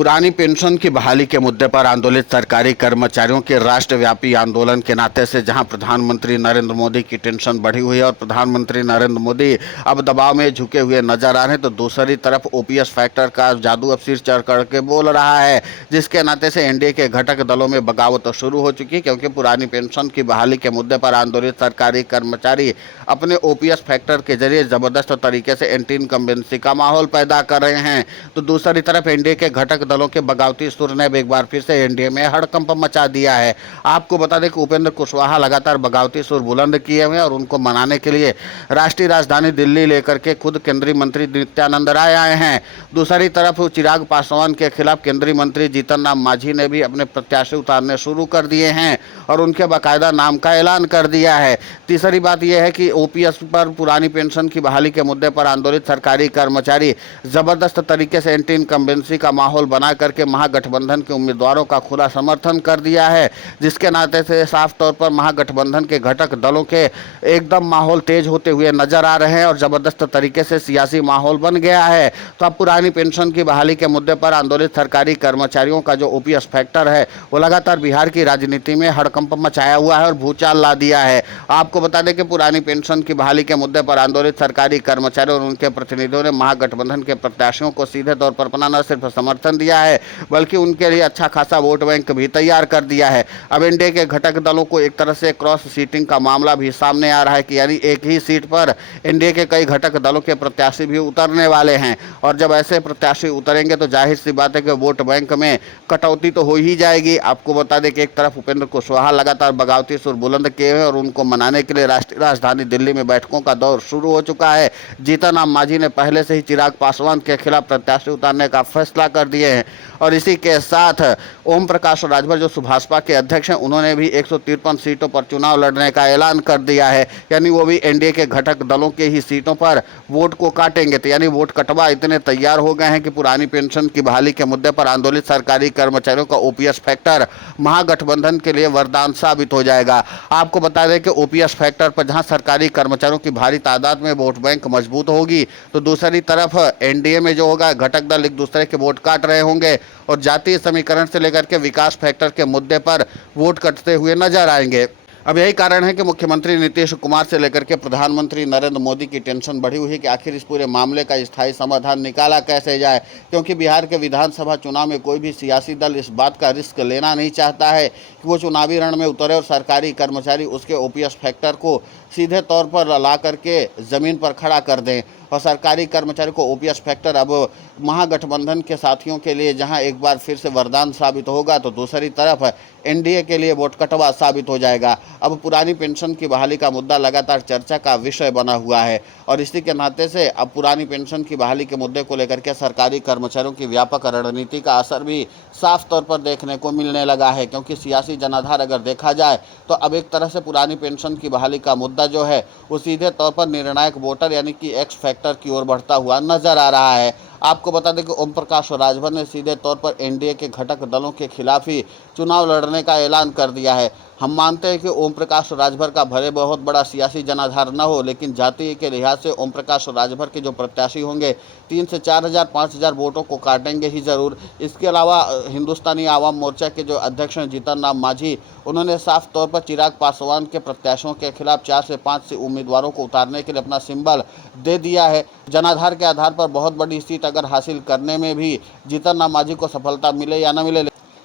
पुरानी पेंशन की बहाली के मुद्दे पर आंदोलित सरकारी कर्मचारियों के राष्ट्रव्यापी आंदोलन के नाते से जहां प्रधानमंत्री नरेंद्र मोदी की टेंशन बढ़ी हुई है और प्रधानमंत्री नरेंद्र मोदी अब दबाव में झुके हुए नजर आ रहे हैं, तो दूसरी तरफ ओपीएस फैक्टर का जादू अब सिर चढ़ करके बोल रहा है, जिसके नाते से एनडीए के घटक दलों में बगावत शुरू हो चुकी है। क्योंकि पुरानी पेंशन की बहाली के मुद्दे पर आंदोलित सरकारी कर्मचारी अपने ओपीएस फैक्टर के जरिए जबरदस्त तरीके से एंटी इनकम्बेंसी का माहौल पैदा कर रहे हैं, तो दूसरी तरफ एनडीए के घटक दलों के बगावती सुर ने एक बार फिर से एनडीए में हड़कंप मचा दिया है। आपको बता दें कि उपेंद्र कुशवाहा लगातार बगावती सुर बुलंद किए हुए हैं और उनको मनाने के लिए राष्ट्रीय राजधानी दिल्ली लेकर के खुद केंद्रीय मंत्री नित्यानंद राय आए हैं। दूसरी तरफ चिराग पासवान के खिलाफ केंद्रीय मंत्री जीतन राम मांझी ने भी अपने प्रत्याशी उतारने शुरू कर दिए हैं और उनके बाकायदा नाम का ऐलान कर दिया है। तीसरी बात यह है कि ओपीएस पर पुरानी पेंशन की बहाली के मुद्दे पर आंदोलित सरकारी कर्मचारी जबरदस्त तरीके से एंटी इनकम्बेंसी का माहौल बना करके महागठबंधन के उम्मीदवारों का खुला समर्थन कर दिया है, जिसके नाते से साफ तौर पर महागठबंधन के घटक दलों के एकदम माहौल तेज होते हुए नजर आ रहे हैं और जबरदस्त तरीके से सियासी माहौल बन गया है। तो अब पुरानी पेंशन की बहाली के मुद्दे पर आंदोलित सरकारी कर्मचारियों का जो ओपीएस फैक्टर है वो लगातार बिहार की राजनीति में हड़कंप मचाया हुआ है और भूचाल ला दिया है। आपको बता दें कि पुरानी पेंशन की बहाली के मुद्दे पर आंदोलित सरकारी कर्मचारी और उनके प्रतिनिधियों ने महागठबंधन के प्रत्याशियों को सीधे तौर पर अपना न सिर्फ समर्थन दिया है बल्कि उनके लिए अच्छा खासा वोट बैंक भी तैयार कर दिया है। अब एनडीए के घटक दलों को एक तरह से क्रॉस सीटिंग का मामला भी सामने आ रहा है कि यानी एक ही सीट पर एनडीए के कई घटक दलों के प्रत्याशी भी उतरने वाले हैं और जब ऐसे प्रत्याशी उतरेंगे तो जाहिर सी बात है कि वोट बैंक में कटौती तो हो ही जाएगी। आपको बता दें कि एक तरफ उपेंद्र कुशवाहा लगातार बगावती सुर बुलंद किए हैं और उनको मनाने के लिए राष्ट्रीय राजधानी दिल्ली में बैठकों का दौर शुरू हो चुका है। जीतन राम मांझी ने पहले से ही चिराग पासवान के खिलाफ प्रत्याशी उतारने का फैसला कर दिए हैं और इसी के साथ ओम प्रकाश राजभर जो सुभाषपा के अध्यक्ष हैं उन्होंने भी 153 सीटों पर चुनाव लड़ने का ऐलान कर दिया है, यानी वो भी एनडीए के घटक दलों के ही सीटों पर वोट को काटेंगे। तो यानी वोट कटवा इतने तैयार हो गए हैं कि पुरानी पेंशन की बहाली के मुद्दे पर आंदोलित सरकारी कर्मचारियों का ओपीएस फैक्टर महागठबंधन के लिए वरदान साबित हो जाएगा। आपको बता दें कि ओपीएस फैक्टर पर जहां सरकारी कर्मचारियों की भारी तादाद में वोट बैंक मजबूत होगी तो दूसरी तरफ एनडीए में जो होगा घटक दल एक दूसरे के वोट काट रहे होंगे और जातीय समीकरण से लेकर के विकास फैक्टर के मुद्दे पर वोट कटते हुए नजर आएंगे। अब यही कारण है कि मुख्यमंत्री नीतीश कुमार से लेकर के प्रधानमंत्री नरेंद्र मोदी की टेंशन बढ़ी हुई है कि आखिर इस पूरे मामले का स्थायी समाधान निकाला कैसे जाए, क्योंकि बिहार के विधानसभा चुनाव में कोई भी सियासी दल इस बात का रिस्क लेना नहीं चाहता है कि वो चुनावी रण में उतरे और सरकारी कर्मचारी उसके ओपीएस फैक्टर को सीधे तौर पर ला करके ज़मीन पर खड़ा कर दें। और सरकारी कर्मचारी को ओपीएस फैक्टर अब महागठबंधन के साथियों के लिए जहां एक बार फिर से वरदान साबित होगा तो दूसरी तरफ एनडीए के लिए वोट कटवा साबित हो जाएगा। अब पुरानी पेंशन की बहाली का मुद्दा लगातार चर्चा का विषय बना हुआ है और इसी के नाते से अब पुरानी पेंशन की बहाली के मुद्दे को लेकर के सरकारी कर्मचारियों की व्यापक रणनीति का असर भी साफ तौर पर देखने को मिलने लगा है, क्योंकि सियासी जनाधार अगर देखा जाए तो अब एक तरह से पुरानी पेंशन की बहाली का मुद्दा जो है वो सीधे तौर पर निर्णायक वोटर यानी कि एक्स फैक्टर की ओर बढ़ता हुआ नजर आ रहा है। आपको बता दें कि ओम प्रकाश राजभर ने सीधे तौर पर एनडीए के घटक दलों के खिलाफ ही चुनाव लड़ने का ऐलान कर दिया है। हम मानते हैं कि ओम प्रकाश राजभर का भले बहुत बड़ा सियासी जनाधार न हो, लेकिन जातीय के लिहाज से ओम प्रकाश राजभर के जो प्रत्याशी होंगे 3 से 4,000 5,000 वोटों को काटेंगे ही ज़रूर। इसके अलावा हिंदुस्तानी आवाम मोर्चा के जो अध्यक्ष हैं जीतन राम मांझी, उन्होंने साफ तौर पर चिराग पासवान के प्रत्याशियों के खिलाफ 4 से 5 से उम्मीदवारों को उतारने के लिए अपना सिंबल दे दिया है। जनाधार के आधार पर बहुत बड़ी सीट अगर हासिल करने में भी जीतन राम मांझी को सफलता मिले या न मिले,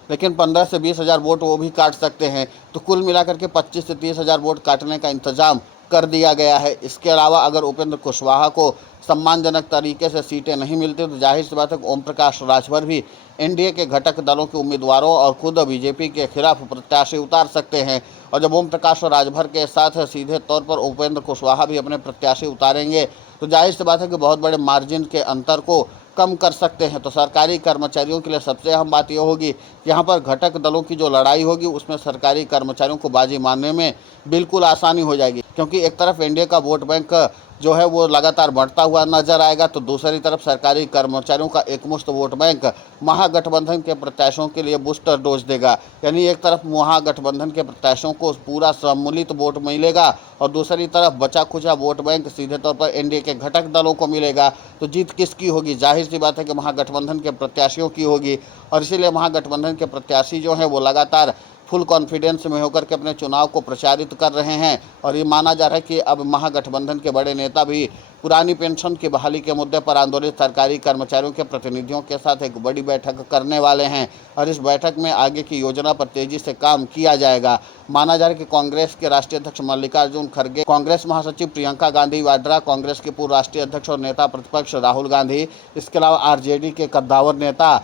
लेकिन 15 से 20,000 वोट वो भी काट सकते हैं। तो कुल मिलाकर के 25 से 30,000 वोट काटने का इंतजाम कर दिया गया है। इसके अलावा अगर उपेंद्र कुशवाहा को सम्मानजनक तरीके से सीटें नहीं मिलती तो जाहिर सी बात है ओम प्रकाश राजभर भी एनडीए के घटक दलों के उम्मीदवारों और खुद बीजेपी के खिलाफ प्रत्याशी उतार सकते हैं। और जब ओम प्रकाश राजभर के साथ सीधे तौर पर उपेंद्र कुशवाहा भी अपने प्रत्याशी उतारेंगे तो जाहिर सी बात है कि बहुत बड़े मार्जिन के अंतर को कम कर सकते हैं। तो सरकारी कर्मचारियों के लिए सबसे अहम बात यह होगी कि यहाँ पर घटक दलों की जो लड़ाई होगी उसमें सरकारी कर्मचारियों को बाजी मारने में बिल्कुल आसानी हो जाएगी, क्योंकि एक तरफ एनडीए का वोट बैंक जो है वो लगातार बढ़ता हुआ नजर आएगा। तो दूसरी तरफ सरकारी कर्मचारियों का एकमुश्त वोट बैंक महागठबंधन के प्रत्याशियों के लिए बूस्टर डोज देगा। यानी एक तरफ महागठबंधन के प्रत्याशियों को पूरा सम्मिलित वोट मिलेगा और दूसरी तरफ बचा खुचा वोट बैंक सीधे तौर पर एनडीए के घटक दलों को मिलेगा। तो जीत किसकी होगी? जाहिर सी बात है कि महागठबंधन के प्रत्याशियों की होगी। और इसीलिए महागठबंधन के प्रत्याशी जो हैं वो लगातार फुल कॉन्फिडेंस में होकर के अपने चुनाव को प्रचारित कर रहे हैं। और ये माना जा रहा है कि अब महागठबंधन के बड़े नेता भी पुरानी पेंशन की बहाली के मुद्दे पर आंदोलित सरकारी कर्मचारियों के प्रतिनिधियों के साथ एक बड़ी बैठक करने वाले हैं और इस बैठक में आगे की योजना पर तेजी से काम किया जाएगा। माना जा रहा है कि कांग्रेस के राष्ट्रीय अध्यक्ष मल्लिकार्जुन खड़गे, कांग्रेस महासचिव प्रियंका गांधी वाड्रा, कांग्रेस के पूर्व राष्ट्रीय अध्यक्ष और नेता प्रतिपक्ष राहुल गांधी, इसके अलावा आरजेडी के कद्दावर नेता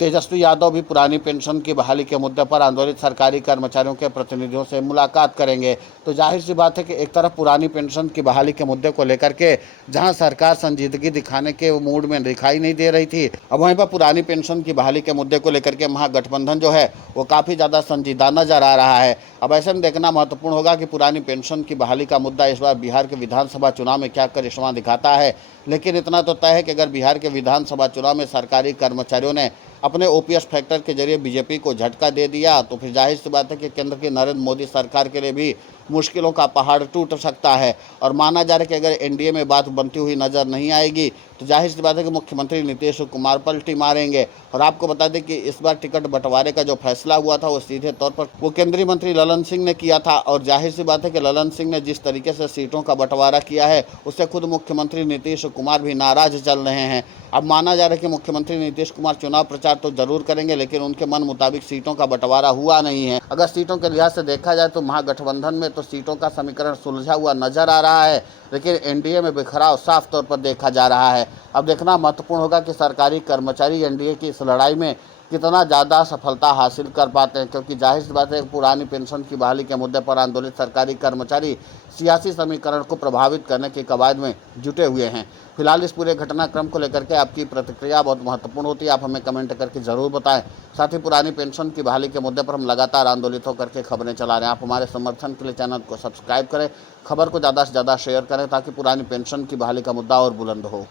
तेजस्वी यादव भी पुरानी पेंशन की बहाली के मुद्दे पर आंदोलित सरकारी कर्मचारियों के प्रतिनिधियों से मुलाकात करेंगे। तो जाहिर सी बात है कि एक तरफ पुरानी पेंशन की बहाली के मुद्दे को लेकर के जहां सरकार संजीदगी दिखाने के मूड में दिखाई नहीं दे रही थी, अब वहीं पर पुरानी पेंशन की बहाली के मुद्दे को लेकर के महागठबंधन जो है वो काफ़ी ज़्यादा संजीदा नजर आ रहा है। अब ऐसे में देखना महत्वपूर्ण होगा कि पुरानी पेंशन की बहाली का मुद्दा इस बार बिहार के विधानसभा चुनाव में क्या करिश्मा दिखाता है। लेकिन इतना तो तय है कि अगर बिहार के विधानसभा चुनाव में सरकारी कर्मचारियों ने अपने ओपीएस फैक्टर के जरिए बीजेपी को झटका दे दिया तो फिर जाहिर सी बात है कि केंद्र की नरेंद्र मोदी सरकार के लिए भी मुश्किलों का पहाड़ टूट सकता है। और माना जा रहा है कि अगर एनडीए में बात बनती हुई नजर नहीं आएगी तो जाहिर सी बात है कि मुख्यमंत्री नीतीश कुमार पलटी मारेंगे। और आपको बता दें कि इस बार टिकट बंटवारे का जो फैसला हुआ था वो सीधे तौर पर वो केंद्रीय मंत्री ललन सिंह ने किया था। और जाहिर सी बात है कि ललन सिंह ने जिस तरीके से सीटों का बंटवारा किया है उससे खुद मुख्यमंत्री नीतीश कुमार भी नाराज चल रहे हैं। अब माना जा रहा है कि मुख्यमंत्री नीतीश कुमार चुनाव प्रचार तो जरूर करेंगे लेकिन उनके मन मुताबिक सीटों का बंटवारा हुआ नहीं है। अगर सीटों के लिहाज से देखा जाए तो महागठबंधन में तो सीटों का समीकरण सुलझा हुआ नजर आ रहा है लेकिन एनडीए में बिखराव साफ तौर पर देखा जा रहा है। अब देखना महत्वपूर्ण होगा कि सरकारी कर्मचारी एनडीए की इस लड़ाई में कितना ज़्यादा सफलता हासिल कर पाते हैं, क्योंकि जाहिर सी बात है पुरानी पेंशन की बहाली के मुद्दे पर आंदोलित सरकारी कर्मचारी सियासी समीकरण को प्रभावित करने की कवायद में जुटे हुए हैं। फिलहाल इस पूरे घटनाक्रम को लेकर के आपकी प्रतिक्रिया बहुत महत्वपूर्ण होती है, आप हमें कमेंट करके ज़रूर बताएं। साथ ही पुरानी पेंशन की बहाली के मुद्दे पर हम लगातार आंदोलित होकर के खबरें चला रहे हैं। आप हमारे समर्थन के लिए चैनल को सब्सक्राइब करें, खबर को ज़्यादा से ज़्यादा शेयर करें ताकि पुरानी पेंशन की बहाली का मुद्दा और बुलंद हो।